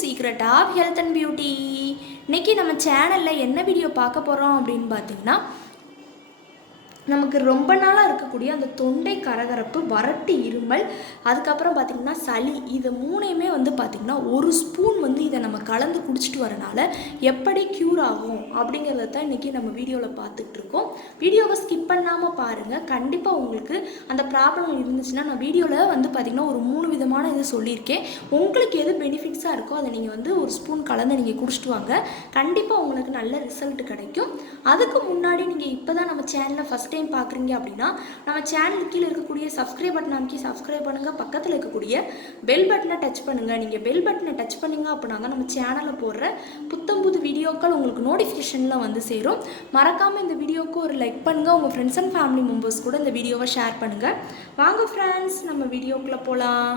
Secret of health and beauty. இன்றைக்கி நம்ம சேனலில் என்ன வீடியோ பார்க்க போகிறோம் அப்படின்னு பார்த்தீங்கன்னா, நமக்கு ரொம்ப நாளாக இருக்கக்கூடிய அந்த தொண்டை கரகரப்பு, வறட்டு இருமல், அதுக்கப்புறம் பார்த்திங்கன்னா சளி, இது மூணையுமே வந்து பார்த்திங்கன்னா ஒரு ஸ்பூன் வந்து இதை நம்ம கலந்து குடிச்சிட்டு வரனால எப்படி க்யூர் ஆகும் அப்படிங்கிறத தான் இன்றைக்கி நம்ம வீடியோவில் பார்த்துட்ருக்கோம். வீடியோவை ஸ்கிப் பண்ணாமல் பாருங்கள். கண்டிப்பாக உங்களுக்கு அந்த ப்ராப்ளம் இருந்துச்சுன்னா நான் வீடியோவில் வந்து பார்த்திங்கன்னா ஒரு 3 விதமான இது சொல்லியிருக்கேன். உங்களுக்கு எது பெனிஃபிட்ஸாக இருக்கோ அதை நீங்கள் வந்து ஒரு ஸ்பூன் கலந்து நீங்கள் குடிச்சிட்டு வாங்க. கண்டிப்பாக உங்களுக்கு நல்ல ரிசல்ட் கிடைக்கும். அதுக்கு முன்னாடி நீங்கள் இப்போ தான் நம்ம சேனலை ஃபஸ்ட் டைம் பார்க்குறீங்க அப்படின்னா நம்ம சேனலுக்கு கீழே இருக்கக்கூடிய சப்ஸ்கிரைப் பட்டன் அமைக்கி சப்ஸ்கிரைப் பண்ணுங்கள். பக்கத்தில் இருக்கக்கூடிய பெல் பட்டனை டச் பண்ணுங்கள். நீங்கள் பெல் பட்டனை டச் பண்ணிங்க அப்படின்னா தான் நம்ம சேனலில் போடுற புத்தம்புது வீடியோக்கள் உங்களுக்கு நோட்டிஃபிகேஷனில் வந்து சேரும். மறக்காமல் இந்த வீடியோவுக்கு ஒரு லைக் பண்ணுங்கள். உங்கள் ஃப்ரெண்ட்ஸ் அண்ட் ஃபேமிலி மெம்பர்ஸ் கூட இந்த வீடியோவை ஷேர் பண்ணுங்கள். வாங்க ஃப்ரெண்ட்ஸ், நம்ம வீடியோக்குள்ளே போகலாம்.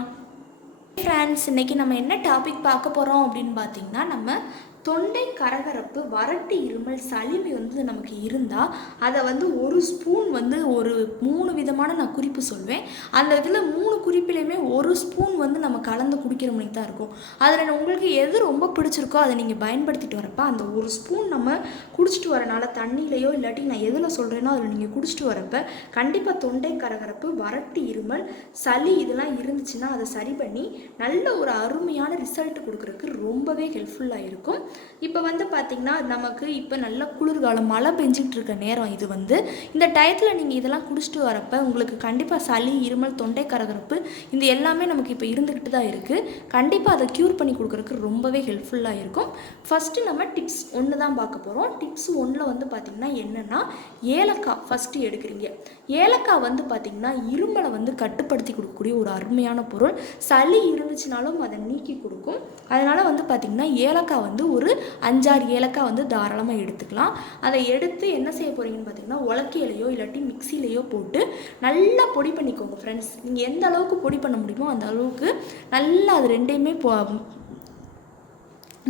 ஃப்ரெண்ட்ஸ், இன்றைக்கி நம்ம என்ன டாபிக் பார்க்க போகிறோம் அப்படின்னு பார்த்தீங்கன்னா, நம்ம தொண்டை கரகரப்பு, வறட்டு இருமல், சளி வந்து நமக்கு இருந்தால் அதை வந்து ஒரு ஸ்பூன் வந்து ஒரு 3 விதமான நான் குறிப்பு சொல்வேன். அந்த இதில் 3 குறிப்பிலையுமே ஒரு ஸ்பூன் வந்து நம்ம கலந்து குடிக்கிற மாதிரி தான் இருக்கும். அதில் உங்களுக்கு எது ரொம்ப பிடிச்சிருக்கோ அதை நீங்கள் பயன்படுத்திட்டு வரப்போ அந்த ஒரு ஸ்பூன் நம்ம குடிச்சிட்டு வரனால தண்ணியிலையோ இல்லாட்டி நான் எதில் சொல்கிறேனோ அதில் நீங்கள் குடிச்சிட்டு வரப்போ கண்டிப்பாக தொண்டை கரகரப்பு, வறட்டு இருமல், சளி இதெல்லாம் இருந்துச்சுன்னா அதை சரி பண்ணி நல்ல ஒரு அருமையான ரிசல்ட் கொடுக்குறதுக்கு ரொம்பவே ஹெல்ப்ஃபுல்லாக இருக்கும். இப்போ வந்து பார்த்திங்கன்னா, நமக்கு இப்போ நல்ல குளிர்காலம், மழை பெஞ்சிட்டு இருக்க நேரம் இது வந்து இந்த டயத்தில் நீங்கள் இதெல்லாம் குடிச்சிட்டு வரப்போ உங்களுக்கு கண்டிப்பாக சளி, இருமல், தொண்டை கரகரப்பு இந்த எல்லாமே நமக்கு இப்போ இருந்துக்கிட்டு தான் இருக்குது. கண்டிப்பாக அதை க்யூர் பண்ணி கொடுக்குறதுக்கு ரொம்பவே ஹெல்ப்ஃபுல்லாக இருக்கும். ஃபஸ்ட்டு நம்ம டிப்ஸ் 1 தான் பார்க்க போகிறோம். டிப்ஸ் 1 வந்து பார்த்திங்கன்னா என்னென்னா, ஏலக்காய் ஃபஸ்ட்டு எடுக்கிறீங்க. ஏலக்காய் வந்து பார்த்திங்கன்னா இருமலை வந்து கட்டுப்படுத்தி கொடுக்கக்கூடிய ஒரு அருமையான பொருள். சளி இருந்துச்சுனாலும் அதை நீக்கி கொடுக்கும். அதனால் வந்து பார்த்திங்கன்னா ஏலக்காய் வந்து ஒரு 5-6 ஏலக்காய் வந்து தாராளமாக எடுத்துக்கலாம். அதை எடுத்து என்ன செய்ய போகிறீங்கன்னு பார்த்தீங்கன்னா, உலக்கையிலையோ இல்லாட்டி மிக்சிலையோ போட்டு நல்லா பொடி பண்ணிக்கோங்க ஃப்ரெண்ட்ஸ். நீங்கள் எந்த அளவுக்கு பொடி பண்ண முடியுமோ அந்த அளவுக்கு நல்லா அது ரெண்டையுமே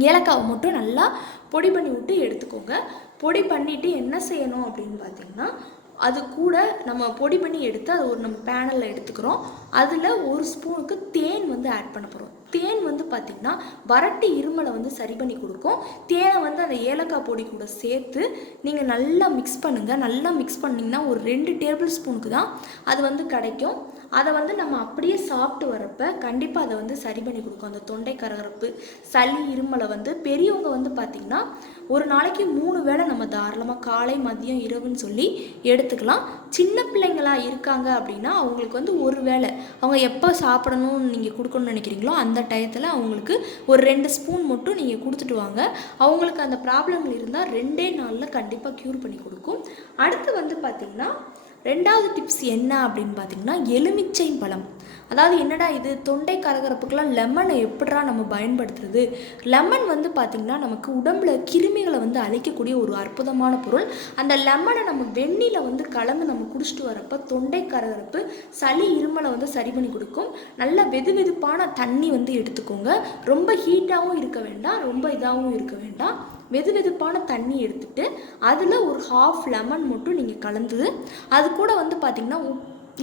ஏலக்காவை மட்டும் நல்லா பொடி பண்ணி விட்டு எடுத்துக்கோங்க. பொடி பண்ணிவிட்டு என்ன செய்யணும் அப்படின்னு பார்த்தீங்கன்னா, அது கூட நம்ம பொடி பண்ணி எடுத்து அது ஒரு நம்ம பேனலில் எடுத்துக்கிறோம். அதில் ஒரு ஸ்பூனுக்கு தேன் வந்து ஆட் பண்ண போகிறோம். தேன் வந்து பார்த்திங்கன்னா வறட்டு இருமலை வந்து சரி பண்ணி கொடுக்கும். தேனை வந்து அந்த ஏலக்காய் பொடி கூட சேர்த்து நீங்கள் நல்லா மிக்ஸ் பண்ணுங்கள். நல்லா மிக்ஸ் பண்ணிங்கன்னா ஒரு 2 டேபிள் ஸ்பூனுக்கு தான் அது வந்து கிடைக்கும். அதை வந்து நம்ம அப்படியே சாப்பிட்டு வரப்போ கண்டிப்பாக அதை வந்து சரி பண்ணி கொடுக்கும். அந்த தொண்டை கரகரப்பு, சளி, இருமலை வந்து பெரியவங்க வந்து பார்த்திங்கன்னா ஒரு நாளைக்கு 3 வேளை நம்ம தாராளமாக காலை, மதியம், இரவுன்னு சொல்லி எடுத்துக்கலாம். சின்ன பிள்ளைங்களாக இருக்காங்க அப்படின்னா அவங்களுக்கு வந்து ஒரு வேளை அவங்க எப்போ சாப்பிடணும்னு நீங்கள் கொடுக்கணும்னு நினைக்கிறீங்களோ அந்த டயத்தில் அவங்களுக்கு ஒரு 2 ஸ்பூன் மட்டும் நீங்கள் கொடுத்துட்டு வாங்க. அவங்களுக்கு அந்த ப்ராப்ளம் இருந்தால் 2 நாளில் கண்டிப்பாக க்யூர் பண்ணி கொடுக்கும். அடுத்து வந்து பார்த்திங்கன்னா 2வது டிப்ஸ் என்ன அப்படின்னு பார்த்தீங்கன்னா, எலுமிச்சை பழம். அதாவது என்னடா இது தொண்டை கரகரப்புக்கெல்லாம் லெமனை எப்படிடா நம்ம பயன்படுத்துறது? லெமன் வந்து பார்த்திங்கன்னா நமக்கு உடம்புல கிருமிகளை வந்து அழிக்கக்கூடிய ஒரு அற்புதமான பொருள். அந்த லெமனை நம்ம வெந்நில வந்து கலந்து நம்ம குடிச்சிட்டு வரப்போ தொண்டை கரகரப்பு, சளி, இருமலை வந்து சரி பண்ணி கொடுக்கும். நல்ல வெதுவெதுப்பான தண்ணி வந்து எடுத்துக்கோங்க. ரொம்ப ஹீட்டாகவும் இருக்க வேண்டாம், ரொம்ப இதாகவும் இருக்க வேண்டாம். வெதுவெதுப்பான தண்ணி எடுத்துகிட்டு அதில் ஒரு 1/2 லெமன் மட்டும் நீங்கள் கலந்து அது கூட வந்து பார்த்திங்கன்னா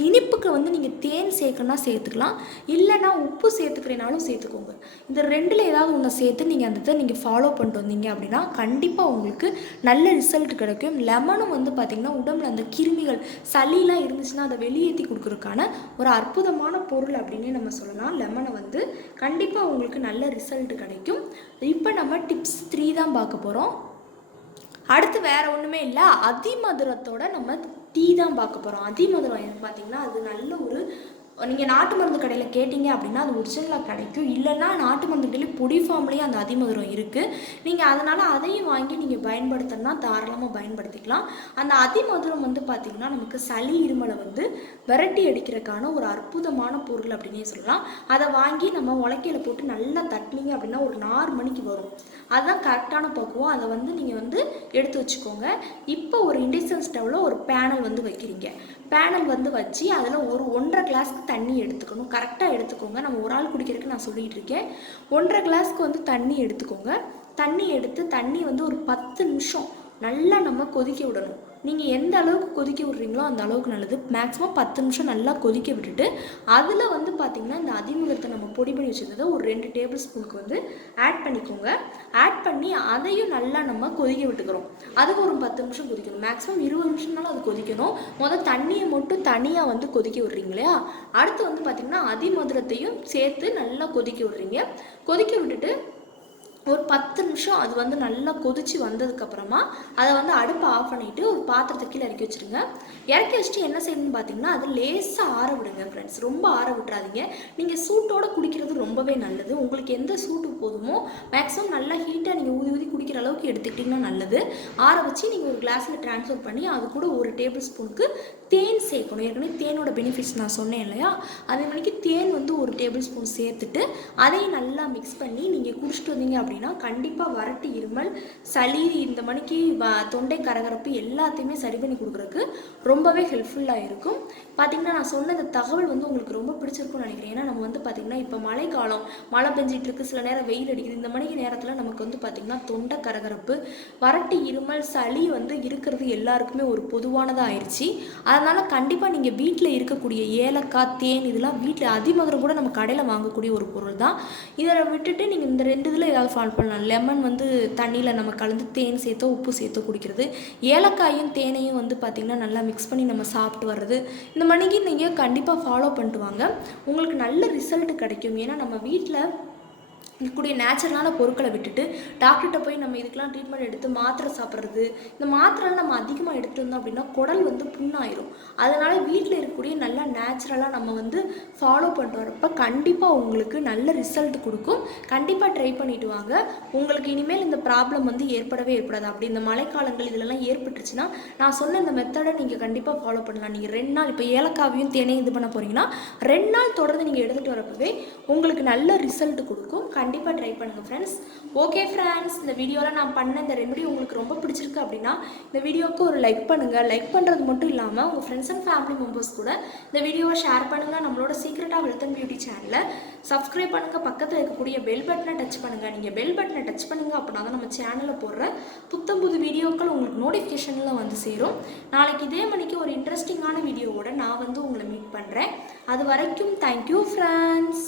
இனிப்புக்கு வந்து நீங்கள் தேன் சேர்க்கணும்னா சேர்த்துக்கலாம், இல்லைனா உப்பு சேர்த்துக்கிறேனாலும் சேர்த்துக்கோங்க. இந்த 2ல் ஏதாவது ஒன்று சேர்த்து நீங்கள் அந்த இதை நீங்கள் ஃபாலோ பண்ணிட்டு வந்தீங்க அப்படின்னா கண்டிப்பாக உங்களுக்கு நல்ல ரிசல்ட் கிடைக்கும். லெமனும் வந்து பார்த்திங்கன்னா உடம்புல அந்த கிருமிகள், சளிலாம் இருந்துச்சுன்னா அதை வெளியேற்றி கொடுக்குறதுக்கான ஒரு அற்புதமான பொருள் அப்படின்னே நம்ம சொல்லலாம். லெமனை வந்து கண்டிப்பாக உங்களுக்கு நல்ல ரிசல்ட் கிடைக்கும். இப்போ நம்ம டிப்ஸ் 3 தான் பார்க்க போகிறோம். அடுத்து வேறு ஒன்றுமே இல்லை, அதிமதுரத்தோட நம்ம டீ தான் பார்க்க போகிறோம். அதிமதுரம் எனக்கு பார்த்திங்கன்னா அது நல்ல ஒரு நீங்கள் நாட்டு மருந்து கடையில் கேட்டிங்க அப்படின்னா அது ஒரிஜினலாக கிடைக்கும். இல்லைன்னா நாட்டு மருந்து கடையில் பொடி ஃபார்ம்லேயே அந்த அதிமதுரம் இருக்குது. நீங்கள் அதனால் அதையும் வாங்கி நீங்கள் பயன்படுத்தினா தாராளமாக பயன்படுத்திக்கலாம். அந்த அதிமதுரம் வந்து பார்த்திங்கன்னா நமக்கு சளி, இருமலை வந்து விரட்டி அடிக்கிறதுக்கான ஒரு அற்புதமான பொருள் அப்படின்னே சொல்லலாம். அதை வாங்கி நம்ம உலக்கையில் போட்டு நல்லா தட்டினீங்க அப்படின்னா ஒரு 4 மணிக்கு வரும். அதுதான் கரெக்டான பக்குவம். அதை வந்து நீங்கள் வந்து எடுத்து வச்சுக்கோங்க. இப்போ ஒரு இண்டக்ஷன் ஸ்டவ்வில் ஒரு பேனல் வந்து வைக்கிறீங்க. பேனல் வந்து வச்சு அதில் ஒரு 1.5 கிளாஸ்க்கு தண்ணி எடுத்துக்கணும். கரெக்டாக எடுத்துக்கோங்க. நம்ம ஒரு ஆள் குடிக்கிறதுக்கு நான் சொல்லிகிட்டு இருக்கேன். 1.5 கிளாஸ்க்கு வந்து தண்ணி எடுத்துக்கோங்க. தண்ணி எடுத்து தண்ணி வந்து ஒரு 10 நிமிஷம் நல்லா நம்ம கொதிக்க விடணும். நீங்கள் எந்த அளவுக்கு கொதிக்க விட்றீங்களோ அந்த அளவுக்கு நல்லது. மேக்ஸிமம் 10 நிமிஷம் நல்லா கொதிக்க விட்டுட்டு அதில் வந்து பார்த்திங்கன்னா இந்த அதிமதுரத்தை நம்ம பொடி பண்ணி வச்சுருந்ததை ஒரு 2 டேபிள் ஸ்பூனுக்கு வந்து ஆட் பண்ணிக்கோங்க. ஆட் பண்ணி அதையும் நல்லா நம்ம கொதிக்க விட்டுக்கிறோம். அதுக்கு ஒரு 10 நிமிஷம் கொதிக்கணும். மேக்ஸிமம் 20 நிமிஷம்னாலும் அது கொதிக்கணும். தண்ணியை மட்டும் தனியாக வந்து கொதிக்க விட்றீங்க இல்லையா, அடுத்து வந்து பார்த்திங்கன்னா அதிமதுரத்தையும் சேர்த்து நல்லா கொதிக்க விட்றீங்க. கொதிக்க விட்டுட்டு ஒரு 10 நிமிஷம் அது வந்து நல்லா கொதித்து வந்ததுக்கப்புறமா அதை வந்து அடுப்பை ஆஃப் பண்ணிவிட்டு ஒரு பாத்திரத்தை கீழே இறக்கி வச்சுருங்க. இறக்கி வச்சுட்டு என்ன செய்யணும்னு பார்த்தீங்கன்னா அது லேசாக ஆற விடுங்க ஃப்ரெண்ட்ஸ். ரொம்ப ஆற விட்டுறாதீங்க. நீங்கள் சூட்டோடு குடிக்கிறது ரொம்பவே நல்லது. உங்களுக்கு எந்த சூட்டு போதுமோ மேக்ஸிமம் நல்லா ஹீட்டாக நீங்கள் ஊதி ஊதி குடிக்கிற அளவுக்கு எடுத்துக்கிட்டிங்கன்னா நல்லது. ஆற வச்சு நீங்கள் ஒரு கிளாஸில் ட்ரான்ஸ்ஃபர் பண்ணி அது கூட ஒரு டேபிள் ஸ்பூனுக்கு தேன் சேர்க்கணும். ஏற்கனவே தேனோட பெனிஃபிட்ஸ் நான் சொன்னேன் இல்லையா, அதே மாதிரிக்கு தேன் வந்து ஒரு டேபிள் ஸ்பூன் சேர்த்துட்டு அதையும் நல்லா மிக்ஸ் பண்ணி நீங்கள் குடிச்சிட்டு வந்தீங்க அப்படின்னா கண்டிப்பாக வறட்டு, இருமல், சளி, இந்த மணிக்கு தொண்டை கரகரப்பு எல்லாத்தையுமே சரி பண்ணி கொடுக்குறதுக்கு ரொம்பவே ஹெல்ப்ஃபுல்லாக இருக்கும். பார்த்திங்கன்னா நான் சொன்ன இந்த தகவல் வந்து உங்களுக்கு ரொம்ப பிடிச்சிருக்கும்னு நினைக்கிறேன். ஏன்னா நம்ம வந்து பார்த்திங்கன்னா இப்போ மழைக்காலம், மழை பெஞ்சிட்டு இருக்குது, சில நேரம் வெயில் அடிக்குது. இந்த மணிக்கு நேரத்தில் நமக்கு வந்து பார்த்திங்கன்னா தொண்டை கரகரப்பு, வறட்டு, இருமல், சளி வந்து இருக்கிறது எல்லாருக்குமே ஒரு பொதுவானதாக ஆயிடுச்சு. அதனால் கண்டிப்பாக நீங்கள் வீட்டில் இருக்கக்கூடிய ஏலக்காய், தேன் இதெல்லாம் வீட்டில் அதிமதுரம் கூட நம்ம கடையில் வாங்கக்கூடிய ஒரு பொருள் தான். இதை விட்டுட்டு நீங்கள் இந்த 2 இதில் ஏதாவது ஃபாலோ பண்ணலாம். லெமன் வந்து தண்ணியில் நம்ம கலந்து தேன் சேர்த்தோ உப்பு சேர்த்தோ குடிக்கிறது, ஏலக்காயும் தேனையும் வந்து பார்த்திங்கன்னா நல்லா மிக்ஸ் பண்ணி நம்ம சாப்பிட்டு வர்றது, இந்த மணிக்கு நீங்கள் கண்டிப்பாக ஃபாலோ பண்ணிட்டு வாங்க. உங்களுக்கு நல்ல ரிசல்ட் கிடைக்கும். ஏன்னா நம்ம வீட்டில் இருக்கக்கூடிய நேச்சுரலான பொருட்களை விட்டுட்டு டாக்டர்கிட்ட போய் நம்ம இதுக்கெலாம் ட்ரீட்மெண்ட் எடுத்து மாத்திரை சாப்பிட்றது, இந்த மாத்திரைலாம் நம்ம அதிகமாக எடுத்துகிட்டு வந்தோம் அப்படின்னா குடல் வந்து புண்ணாயிரும். அதனால் வீட்டில் இருக்கக்கூடிய நல்லா நேச்சுரலாக நம்ம வந்து ஃபாலோ பண்ணிட்டு வரப்போ கண்டிப்பாக உங்களுக்கு நல்ல ரிசல்ட் கொடுக்கும். கண்டிப்பாக ட்ரை பண்ணிவிட்டு வாங்க. உங்களுக்கு இனிமேல் இந்த ப்ராப்ளம் வந்து ஏற்படவே ஏற்படாது. அப்படி இந்த மழைக்காலங்கள் இதிலெல்லாம் ஏற்பட்டுருச்சுன்னா நான் சொன்ன இந்த மெத்தடை நீங்கள் கண்டிப்பாக ஃபாலோ பண்ணலாம். நீங்கள் 2 நாள் இப்போ ஏலக்காவையும் தேனையும் இது பண்ண போகிறீங்கன்னா 2 நாள் தொடர்ந்து நீங்கள் எடுத்துகிட்டு வரப்பவே உங்களுக்கு நல்ல ரிசல்ட் கொடுக்கும். கண்டிப்பாக ட்ரை பண்ணுங்கள் ஃப்ரெண்ட்ஸ். ஓகே ஃப்ரெண்ட்ஸ், இந்த வீடியோவில் நான் பண்ண இந்த ரெமெடி உங்களுக்கு ரொம்ப பிடிச்சிருக்கு அப்படின்னா இந்த வீடியோவுக்கு ஒரு லைக் பண்ணுங்கள். லைக் பண்ணுறது மட்டும் இல்லாமல் உங்கள் ஃப்ரெண்ட்ஸ் அண்ட் ஃபேமிலி மெம்பர்ஸ் கூட இந்த வீடியோவை ஷேர் பண்ணுங்கள். நம்மளோட secret of health and beauty சேனலை சப்ஸ்கிரைப் பண்ணுங்கள். பக்கத்தில் இருக்கக்கூடிய பெல் பட்டனை டச் பண்ணுங்கள். நீங்கள் பெல் பட்டனை டச் பண்ணுங்கள் அப்படின்னா தான் நம்ம சேனலில் போடுற புது வீடியோக்கள் உங்களுக்கு நோட்டிஃபிகேஷனில் வந்து சேரும். நாளைக்கு இதே மணிக்கு ஒரு இன்ட்ரெஸ்டிங்கான வீடியோவோட நான் வந்து உங்களை மீட் பண்ணுறேன். அது வரைக்கும் தேங்க்யூ ஃப்ரெண்ட்ஸ்.